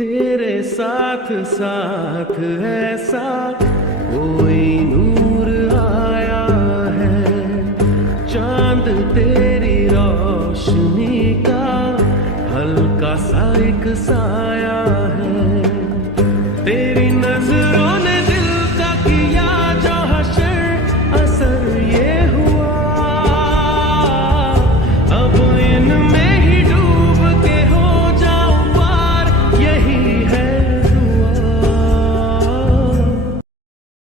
तेरे साथ साथ ऐसा कोई नूर आया है, चांद तेरी रोशनी का हल्का सा एक साया है। तेरी